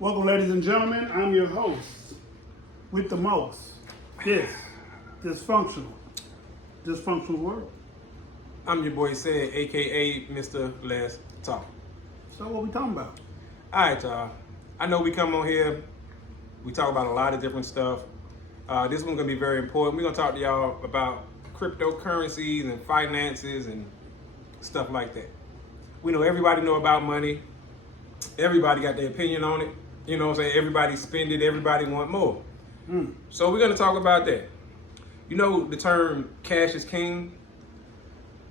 Welcome, ladies and gentlemen. I'm your host with the most. This dysfunctional world. I'm your boy Said, aka Mr. Let's Talk. So, what we talking about? Alright, y'all. I know we come on here, we talk about a lot of different stuff. This one's gonna be very important. We're gonna talk to y'all about cryptocurrencies and finances and stuff like that. We know everybody know about money. Everybody got their opinion on it. You know what I'm saying? Everybody spend it, everybody want more. So we're gonna talk about that. You know the term cash is king?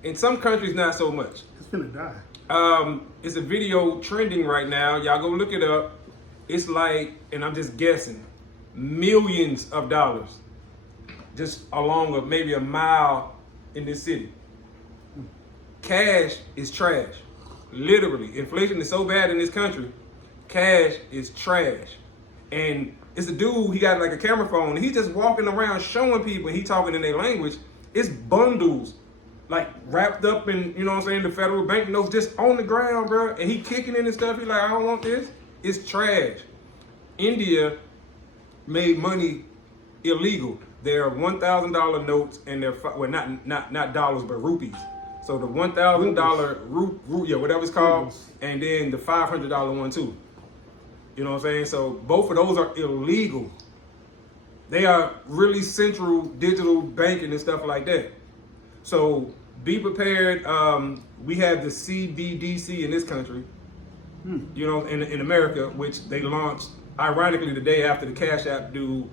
In some countries, not so much. It's gonna die. It's a video trending right now. Y'all go look it up. It's like, and I'm just guessing, millions of dollars just along maybe a mile in this city. Cash is trash. Literally, inflation is so bad in this country. Cash is trash. And it's a dude, he got like a camera phone. He's just walking around showing people, and he talking in their language. It's bundles, like wrapped up in, you know what I'm saying, the federal banknotes just on the ground, bro. And he kicking in and stuff. He like, I don't want this. It's trash. India made money illegal. They're $1,000 notes, and they're not dollars, but rupees. So the $1,000 whatever it's called, and then the $500 one too. You know what I'm saying? So both of those are illegal. They are really central digital banking and stuff like that. So be prepared. We have the CBDC in this country, you know, in America, which they launched ironically the day after the Cash App dude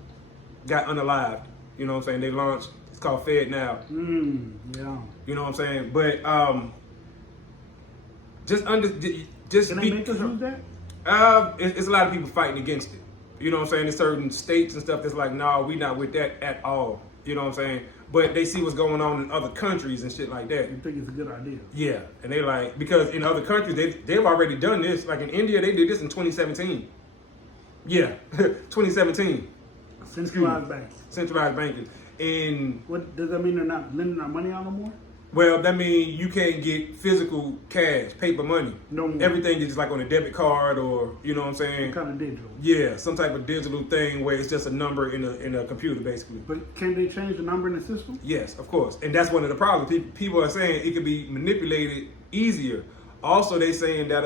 got unalived. You know what I'm saying? They launched. It's called Fed Now. Yeah. You know what I'm saying? But just Can they make us use that? It's a lot of people fighting against it. You know what I'm saying? There's certain states and stuff that's like, no, we not with that at all. You know what I'm saying? But they see what's going on in other countries and shit like that. You think it's a good idea? Yeah, and they like, because in other countries they've already done this. Like in India, they did this in 2017. Yeah, 2017. Centralized banks. Centralized banking. And What does that mean? They're not lending our money out no more? well, that means you can't get physical cash, paper money. No more. Everything is just like on a debit card, or you know what I'm saying? Kind of digital. Yeah, some type of digital thing where it's just a number in a computer, basically. But can they change the number in the system? Yes, of course, and that's one of the problems. People are saying it could be manipulated easier. Also, they saying that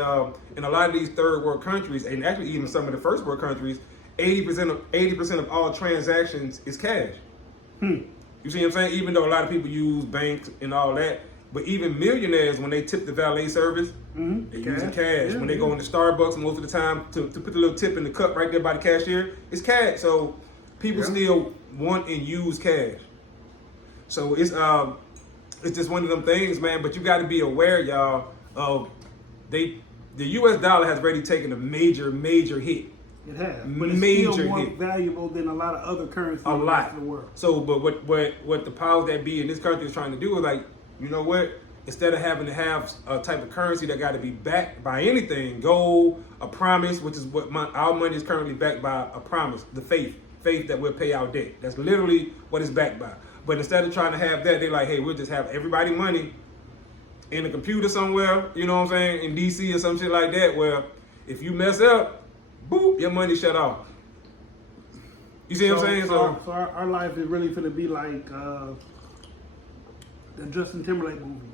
in a lot of these third world countries, and actually even some of the first world countries, 80% of all transactions is cash. You see what I'm saying? Even though a lot of people use banks and all that, but even millionaires, when they tip the valet service, they using cash. Yeah, when they go into Starbucks, most of the time, to put the little tip in the cup right there by the cashier, it's cash. So people still want and use cash. So it's just one of them things, man. But you got to be aware, y'all, of the U.S. dollar has already taken a major hit. It has, but it's Major still more hit. valuable than a lot of other currencies A in the lot. rest of the world. So, but what the powers that be in this country is trying to do is like, you know what? Instead of having to have a type of currency that got to be backed by anything, gold, a promise, which is what our money is currently backed by, a promise, the faith that we'll pay our debt. That's literally what it's backed by. But instead of trying to have that, they're like, hey, we'll just have everybody money in a computer somewhere, you know what I'm saying, in DC or some shit like that, where if you mess up, boop, your money shut off. You see what I'm saying? So our life is really going to be like the Justin Timberlake movie.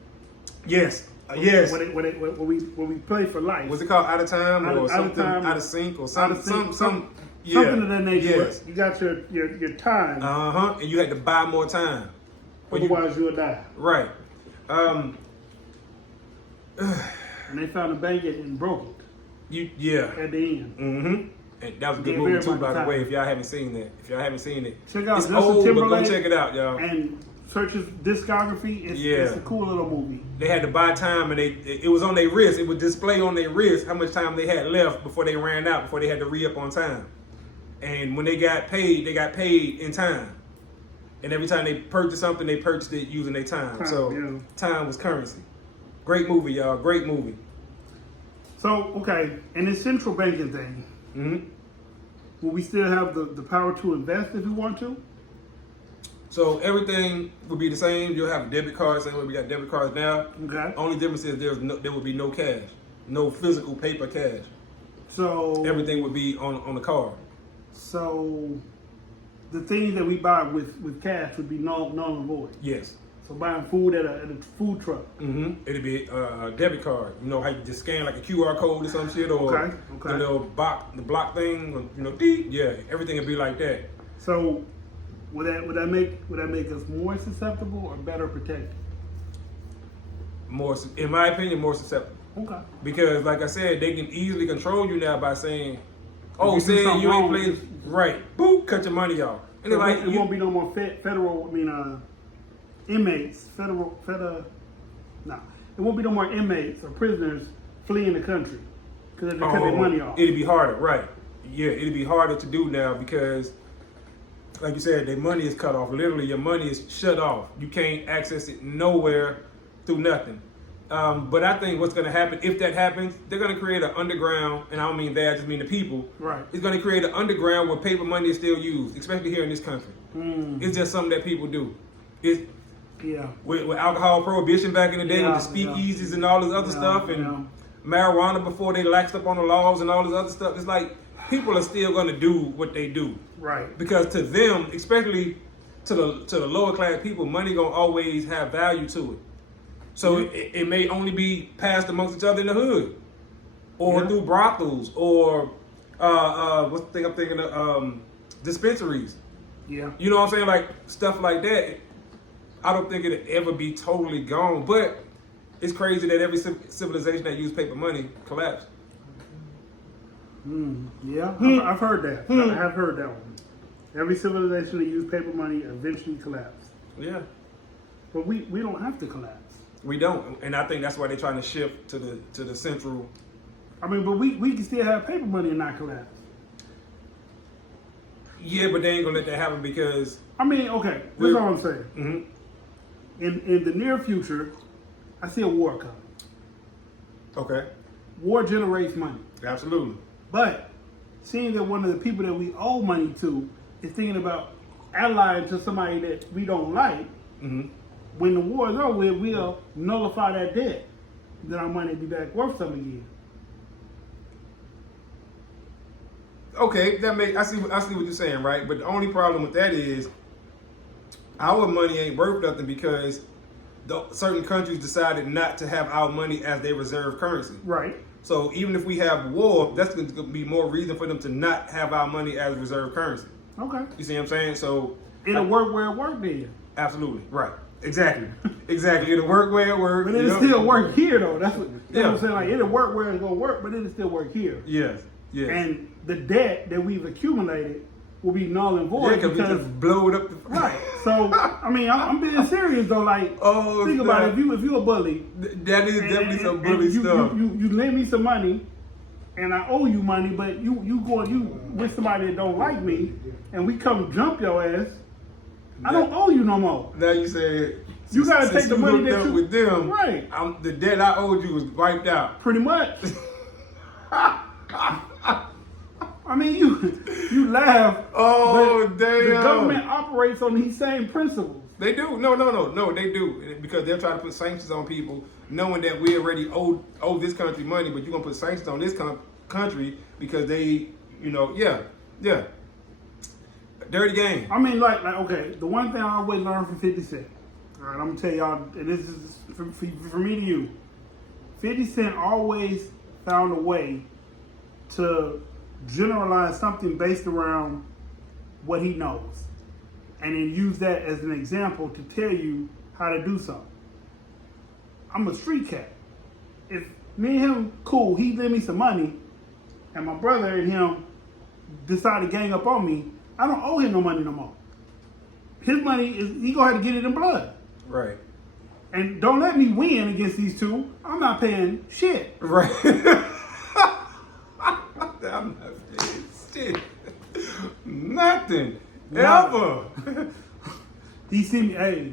Yes. Yes. When we play for life. Was it called Out of Time or something? Out of Sync or something? Something of that nature. Yes. You got your time. And you had to buy more time. Otherwise, you'll die. Right. And they found a bank and broke it. At the end. And that was a good movie too, by the way. If y'all haven't seen that, check out it's Justin old, Timberlake, but go check it out, y'all. And search his discography. It's a cool little movie. They had to buy time, and it was on their wrist. It would display on their wrist how much time they had left before they ran out, before they had to re-up on time. And when they got paid in time. And every time they purchased something, they purchased it using their time. So time was currency. Great movie, y'all. Great movie. So, okay, and this central banking thing, will we still have the power to invest if we want to? So everything would be the same. You'll have a debit card, same way we got debit cards now. Okay. Only difference is there would be no cash, no physical paper cash. So everything would be on the card. So the things that we buy with cash would be null and void. Yes. So buying food at a food truck. Mm-hmm. It'd be a debit card. You know how you just scan like a QR code or some shit, or Okay. the little block thing. Or, you know, yeah, everything would be like that. So would that make us more susceptible or better protected? More, in my opinion, more susceptible. Okay. Because, like I said, they can easily control you now by saying, "Oh, If you do say something you ain't wrong, played just- right, boop, cut your money off." And they're like, It won't be no more federal. Inmates. No, it won't be no more inmates or prisoners fleeing the country because they cut their money off. It'd be harder, right? Yeah, it'd be harder to do now because, like you said, their money is cut off. Literally, your money is shut off. You can't access it nowhere through nothing. But I think what's going to happen, if that happens, they're going to create an underground, and I don't mean they, I just mean the people. Right. It's going to create an underground where paper money is still used, especially here in this country. It's just something that people do. Yeah. With alcohol prohibition back in the day, Yeah, with the speakeasies and all this other Yeah, stuff, and yeah. marijuana before they laxed up on the laws and all this other stuff. It's like people are still going to do what they do. Right. Because to them, especially to the lower class people, money gonna always have value to it. So it may only be passed amongst each other in the hood, or through brothels, or what's the thing I'm thinking of, dispensaries. Yeah. You know what I'm saying? Like stuff like that. I don't think it'll ever be totally gone, but it's crazy that every civilization that used paper money collapsed. Yeah, I've heard that. I have heard that one. Every civilization that used paper money eventually collapsed. Yeah. But we don't have to collapse. We don't, and I think that's why they're trying to shift to the central. I mean, but we can still have paper money and not collapse. Yeah, but they ain't gonna let that happen because. I mean, okay, that's all I'm saying. Mm-hmm. In the near future, I see a war coming. Okay. War generates money. Absolutely. But seeing that one of the people that we owe money to is thinking about allying to somebody that we don't like, Mm-hmm. when the war is over with, we'll nullify that debt. Then our money will be back worth something again. Okay, I see what you're saying, right? But the only problem with that is our money ain't worth nothing because certain countries decided not to have our money as their reserve currency. Right. So even if we have war, that's going to be more reason for them to not have our money as reserve currency. Okay. You see what I'm saying? So It'll work where it worked then. absolutely right. Exactly. Exactly. It'll work where it works. But it'll still work here though. That's what Yeah. I'm saying. Like it'll work where it's gonna work, but it'll still work here. Yes. Yes. And the debt that we've accumulated will be null and yeah, void because we just blow it up. right. So I mean, I'm being serious though. Like, Oh, think about it. snap. If you're a bully, That is definitely some and bully stuff. You lend me some money, and I owe you money, but you with somebody that don't like me, and we come jump your ass. I don't owe you no more. Now you say You gotta since take the you money hooked that up you with them. right. The debt I owed you was wiped out. Pretty much. I mean, you laugh. Oh, but damn. The government operates on these same principles. They do. No, they do. Because they're trying to put sanctions on people, knowing that we already owe this country money, but you're going to put sanctions on this country because they, yeah. Dirty game. I mean, like okay, the one thing I always learned from 50 Cent. All right, I'm going to tell y'all, and this is for me to you. 50 Cent always found a way to generalize something based around what he knows. And then use that as an example to tell you how to do something. I'm a street cat. If me and him cool, he lend me some money, and my brother and him decide to gang up on me, I don't owe him no money no more. His money he gonna have to get it in blood. Right. And don't let me win against these two. I'm not paying shit. Right. I'm not paying shit. Nothing. Ever. He see me, hey.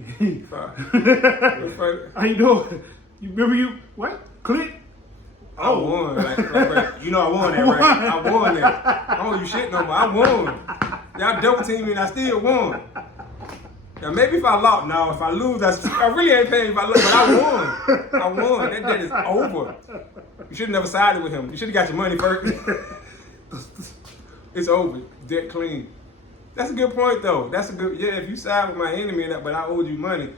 Fine. How you doing? You remember what? Click. I won. Like, you know I won that, right? I won that. I don't owe you shit no more. I won. Y'all double team me and I still won. Now maybe if I lost, now if I lose, I really ain't paying if I lose, but I won. I won. That debt is over. You should have never sided with him. You should have got your money first. It's over. Debt clean. That's a good point, though. That's a good. Yeah, if you side with my enemy, but I owed you money,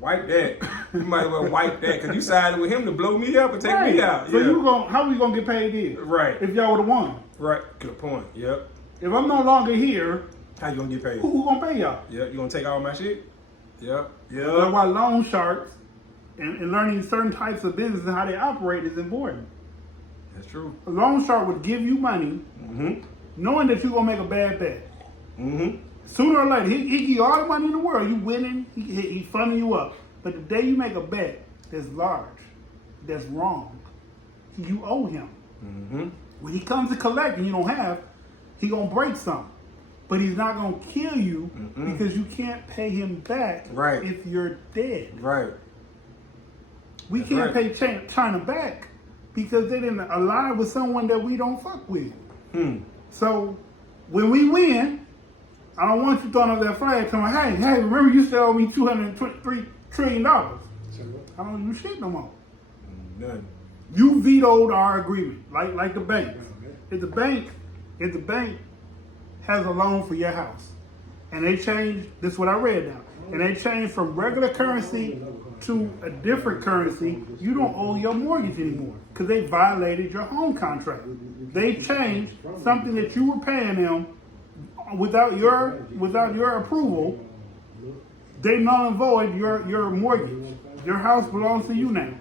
wipe that. You might as well wipe that because you sided with him to blow me up and take me out. So Yeah. how we gonna get paid then? Right. If y'all would have won. Right. Good point. Yep. If I'm no longer here, How you gonna get paid? who gonna pay y'all? Yeah. You gonna take all my shit? Yep. That's Yep. why loan sharks and learning certain types of business and how they operate is important. That's true. A loan shark would give you money Mm-hmm. knowing that you're gonna make a bad bet. Mm-hmm. Sooner or later, he give you all the money in the world. You winning, he funding you up. But the day you make a bet that's large, that's wrong, you owe him. Mm-hmm. When he comes to collect and you don't have, he gonna break something. But he's not gonna kill you because you can't pay him back Right. if you're dead. Right. We That's can't right. pay China back because they didn't ally with someone that we don't fuck with. So when we win, I don't want you throwing up that flag telling me, hey, remember you still owe me $223 trillion. I don't do shit no more. None. You vetoed our agreement, like the banks. If the bank has a loan for your house, and they changed, this is what I read now, and they changed from regular currency to a different currency, you don't owe your mortgage anymore because they violated your home contract. They changed something that you were paying them without your approval. They null and void your mortgage. Your house belongs to you now.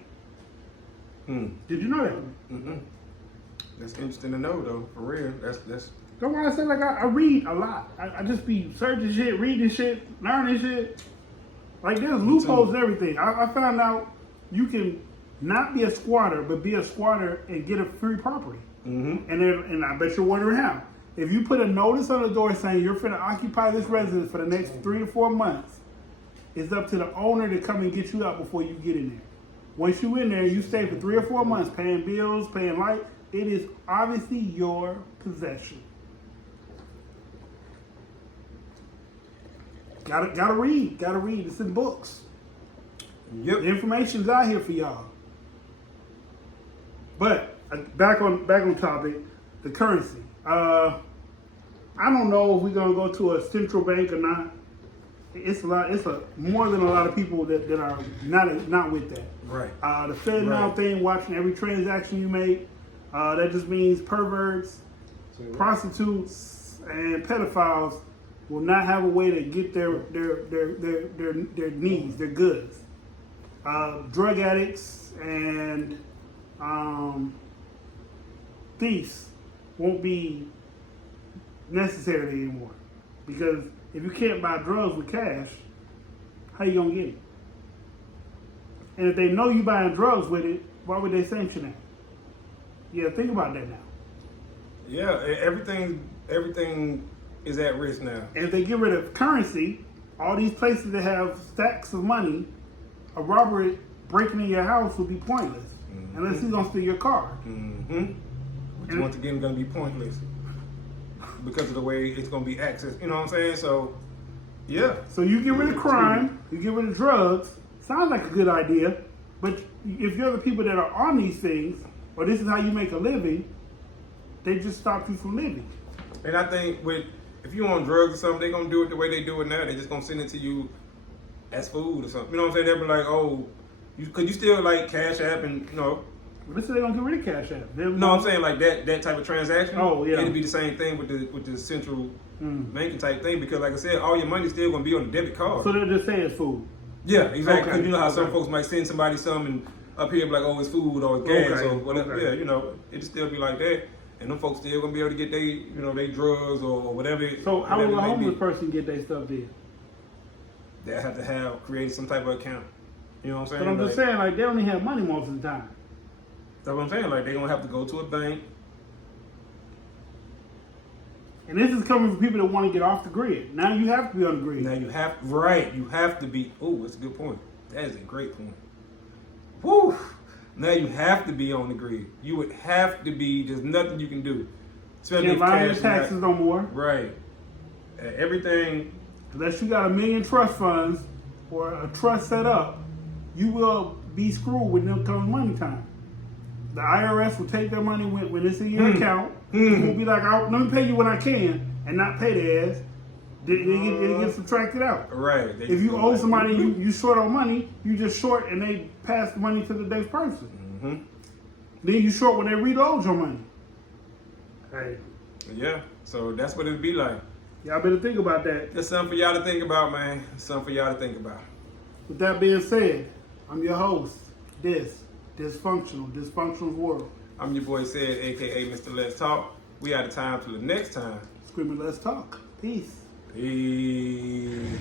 Did you know that? That's interesting to know, though. For real. That's. That's why I said I read a lot. I just be searching shit, reading shit, learning shit. Like there's loopholes and everything. I found out you can not be a squatter, but be a squatter and get a free property. And I bet you're wondering how. If you put a notice on the door saying you're finna occupy this residence for the next 3 to 4 months, it's up to the owner to come and get you out before you get in there. Once you in there, you stay for 3 or 4 months paying bills, paying light. It is obviously your possession. Gotta read. It's in books. Yep. The information's out here for y'all. But back on topic, the currency. I don't know if we're gonna go to a central bank or not. It's more than a lot of people that are not with that. Right. The Fed now thing, watching every transaction you make. That just means perverts, prostitutes, and pedophiles will not have a way to get their needs, their goods. Drug addicts and thieves won't be necessary anymore. Because if you can't buy drugs with cash, how you gonna get it? And if they know you buying drugs with it, why would they sanction that? Yeah, think about that now. Yeah, everything is at risk now. And if they get rid of currency, all these places that have stacks of money, a robber breaking in your house will be pointless. Unless he's gonna steal your car. Which once again gonna be pointless. Because of the way it's gonna be accessed. You know what I'm saying? So yeah. So you get rid of crime, you get rid of drugs, sounds like a good idea, but if you're the people that are on these things, or this is how you make a living, they just stop you from living. And I think if you're on drugs or something, they're gonna do it the way they do it now. They're just gonna send it to you as food or something. You know what I'm saying? They'll be like, oh, could you still like Cash App and But this is they're gonna get rid of Cash App. No, I'm saying like that type of transaction. Oh yeah. It'd be the same thing with the central banking type thing because like I said, all your money's still gonna be on the debit card. So they'll just say it's food. Yeah, exactly. Okay. You know how some folks might send somebody some and up here be like, oh, it's food or it's gas Okay. or whatever. Okay. Yeah, it'd still be like that. And them folks still gonna be able to get they drugs or whatever. So how whatever will a it may homeless be. person get their stuff there? They have to have created some type of account. You know what I'm saying? But I'm just saying, like, they don't even have money most of the time. That's what I'm saying. Like they're gonna have to go to a bank. And this is coming from people that want to get off the grid. Now you have to be on the grid. Now you have to be. Oh, that's a good point. That is a great point. Woo! Now you have to be on the grid. You would have to be. There's nothing you can do. Especially Can't if buy your cash taxes no more. Right. Everything. Unless you got 1 million trust funds or a trust set up, you will be screwed when it comes money time. The IRS will take their money when it's in your account. It will be like, let me pay you when I can, and not pay their ass. It gets subtracted out. Right. If you owe somebody, you short on money, you just short and they pass the money to the next person. Then you short when they reload your money. Hey. Yeah, so that's what it'd be like. Y'all better think about that. That's something for y'all to think about, man. Something for y'all to think about. With that being said, I'm your host. Dysfunctional world. I'm your boy Said, aka Mr. Let's Talk. We out of time till the next time. Screaming, let's talk. Peace. Peace.